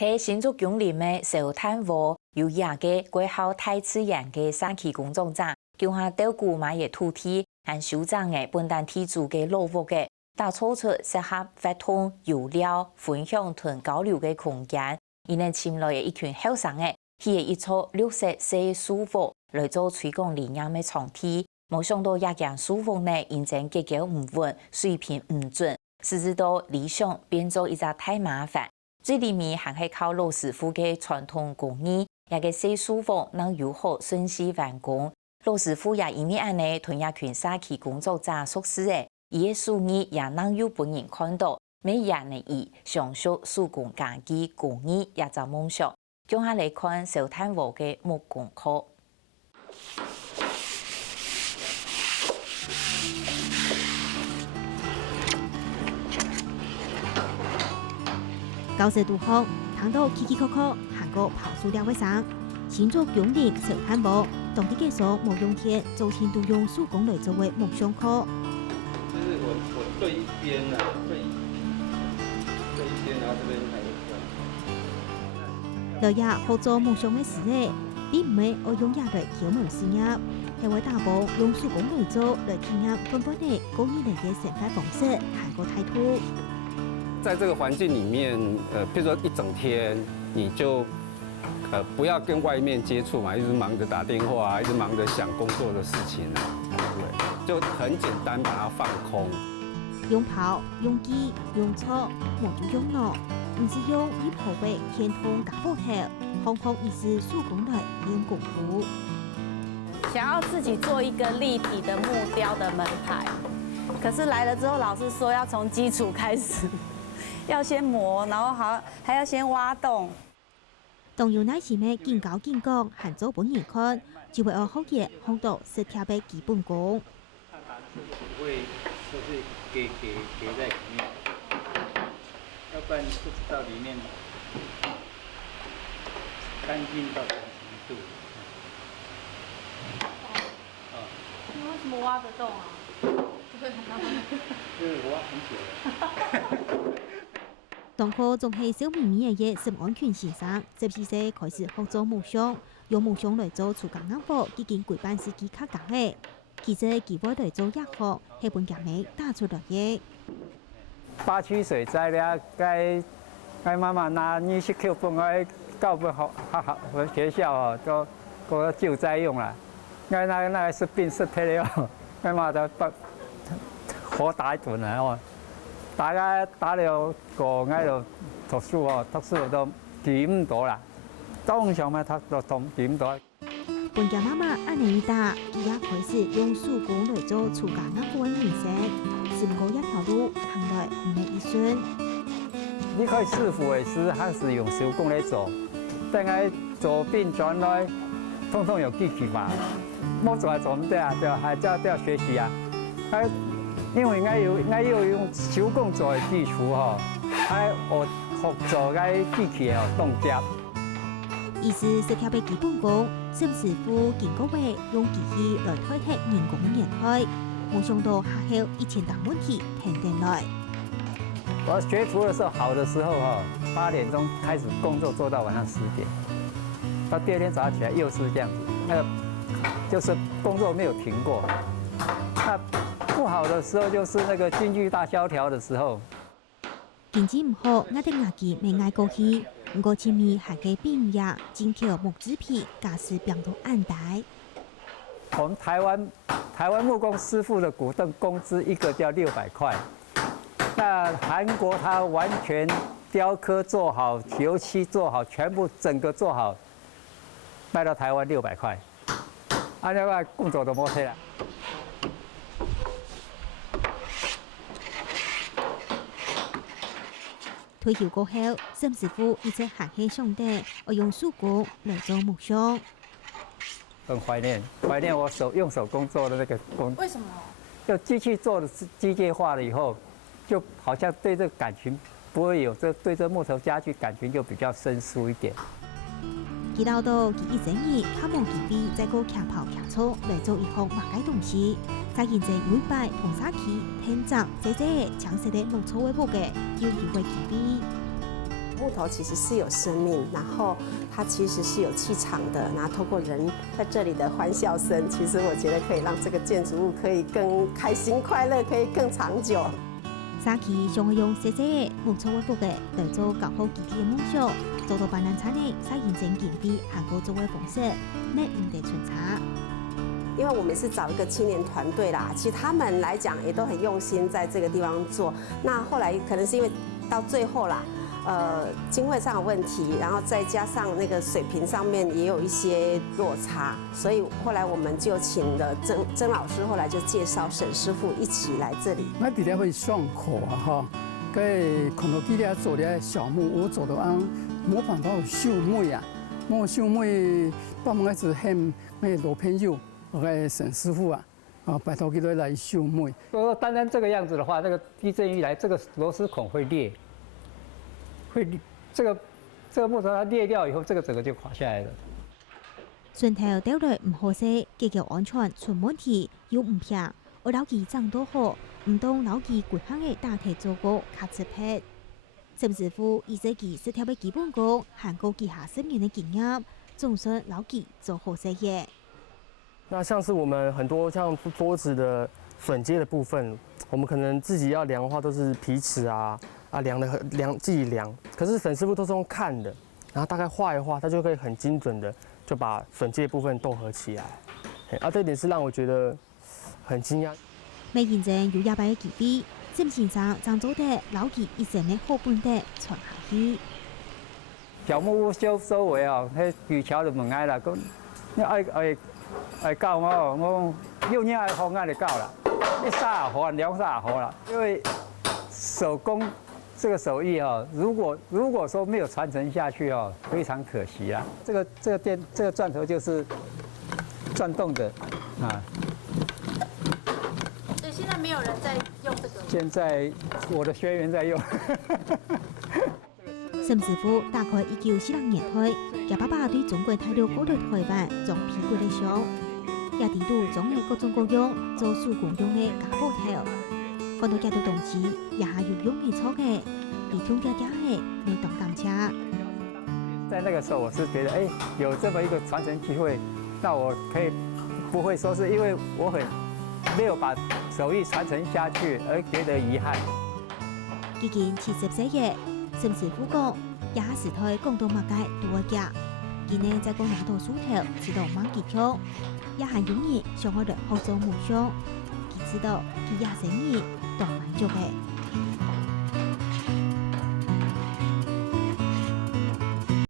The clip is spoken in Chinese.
喺新竹永林的寿炭窝，有廿个归校太次元嘅社区工作者，叫下稻谷买嘅土地，和收长嘅本地地主嘅落户嘅，打造出适合发通油料、分享同交流嘅空间。伊能请来嘅一群后生嘅，起一座60岁书房来做推广理念嘅场地。冇想到一间书房呢，因正结构唔稳，水平唔准，甚至到理想变做一只太麻烦。最里面还系靠老师傅嘅传统工艺，一个小书房能如何顺势完工。老师傅也因为安尼，同一群社区工作者熟识嘅，伊嘅手艺也能有本人看到，每日呢伊上学手工家具工艺也就梦想。将下来看寿炭窝嘅木工课。高速度好，谈到起起扣扣，韩国跑塑料卫生，新竹永林寿炭窝，当地介绍木用铁，早前都用手工来作为木箱壳。就是我对一边啊，对一边，然后这边还有。落叶好做木箱的时呢，并唔系我用叶来敲门事业，係為大部用手工來做來體驗根本的工藝類嘅生活方式，韓國態度。在这个环境里面，比如说一整天，你就不要跟外面接触嘛，一直忙着打电话啊，一直忙着想工作的事情啊，对，就很简单把它放空。用刨、用機、用锉，冇就用腦，唔是用一鋪位天通夾布頭，行行亦是手工來練功夫。想要自己做一个立体的木雕的门牌，可是来了之后，老师说要从基础开始。要先磨，然后还要先挖洞。當有乃是咩見教見講，行做本人看，就會學好嘢，學到識貼嘅基本功。不會就是給在裡面，要不然不知道裡面乾淨到什麼程度。你為什麼挖得動啊？因為我挖很久了。當課仲係小咪咪嘅嘢，沈安全先生14歲開始學做木箱，用木箱來做廚房硬貨，已經規半世紀較久嘅。其實佢會來做藥貨，係本家妹打出來嘅。8、9歲在了，該媽媽拿20扣本去教不好學校哦，都個救災用啦。該那是病是退了，該媽就不火打一頓啦哦。大家打了個喺度讀書哦，讀書都記唔到啦。當場咪讀都記唔到。本家媽媽按年大，佢也開始用手工來做廚房硬貨嘅人生，只不過一條路行來唔係易順。你可以師傅嘅時，還是用手工嚟做，但係做變轉來，通通有機器嘛。冇做係做唔得啊，對啊，係都要學習啊。因為我要用手工做嘅基礎嗬，我學做嘅機器哦動接。意思是貼嘅基本功，沈師傅見過位用機器來開闢人工嘅年代，冇想到下後1000大問題停定來。我學徒的時候好的時候哈，8點鐘開始工作做到晚上10點，到第二天早上起來又是這樣子，那個就是工作沒有停過。那不好的時候就是那個經濟大蕭條的時候。經濟唔好，我哋牙機未捱過去，不過前面還嘅變呀，進口木製品，假使變到暗帶。我們台灣木工師傅的股東工資一個就要600塊，那韓國他完全雕刻做好、油漆做好，全部整個做好，賣到台灣600塊，按照話工作都冇退啦。退休過後，沈師傅一直行起上帝，我用手工來做木箱。很懷念我用手工做的那個工。為什麼？就機器做的機械化了以後，就好像對這個感情不會有對這木頭家具感情就比較生疏一點。佢老到佢一整日，他望佢比在個騎跑騎草來做一項物嘅東西。在現在有一擺同沙期天長姐姐搶食的農草嘅部嘅，叫佢為佢比。木头其实是有生命，然后它其实是有气场的，然后透过人在这里的欢笑声，其实我觉得可以让这个建筑物可以更开心快乐，可以更长久。沙期想要用细细的木材复的来做搞好自己的梦想，做到办难产的沙现整景币韩国作为方式，那唔得存差。因为我们是找一个青年团队啦，其实他们来讲也都很用心在这个地方做。那后来可能是因为到最后啦，经费上有问题，然后再加上那个水平上面也有一些落差，所以后来我们就请了曾老师，后来就介绍沈师傅一起来这里。我伫咧会上课啊，哈，佮看到几咧做咧小木，我做到按模仿到秀妹啊，我秀妹帮忙一直很那罗片友。我个沈师傅啊，拜托佢来修妹。如果单单这个样子的话，这个地震一来，这个螺丝孔会裂，这个木头它裂掉以后，这个整个就垮下来了。船头掉落唔好势，結構安全出問題又唔平，我老記長多好，唔當老記貴行嘅大體做過卡車撇。沈師傅以自己是條嘅基本功，韓國幾下10年嘅經驗，總算老記做好些嘢。那像是我们很多像桌子的榫接的部分，我们可能自己要量的话都是皮尺量自己量，可是沈师傅都是用看的，然后大概画一画，他就可以很精准的就把榫接部分斗合起来，这一点是让我觉得很惊讶。未認證有100嘅幾筆，沈先生將做得老記一整嘅好本地傳下去。小木屋收尾哦，迄巨橋就問愛啦，講你愛教我用年風愛就教啦，一30塊230塊啦，因為手工这个手艺哦，如果说没有传承下去哦，非常可惜啦。这个钻头就是转动的啊。所以现在没有人在用这个。现在我的学员在用。沈師傅大概1940年代，也爸爸對中國大陸過來台灣種屁股嚟上，也地度種嘅各種各樣做手工用嘅假布條，看到幾多東西也係有用嘅錯嘅，而聽家嘅未當感謝。在那個時候，我是覺得，有這麼一個傳承機會，那我可以不會說是因為我沒有把手藝傳承下去而覺得遺憾。已經70歲嘅沈師傅講，也係時代廣東物界多嘅，今年在講拿到書頭知道蠻技巧，也係容易想我哋學做夢想，佢知道佢也生意當滿足嘅。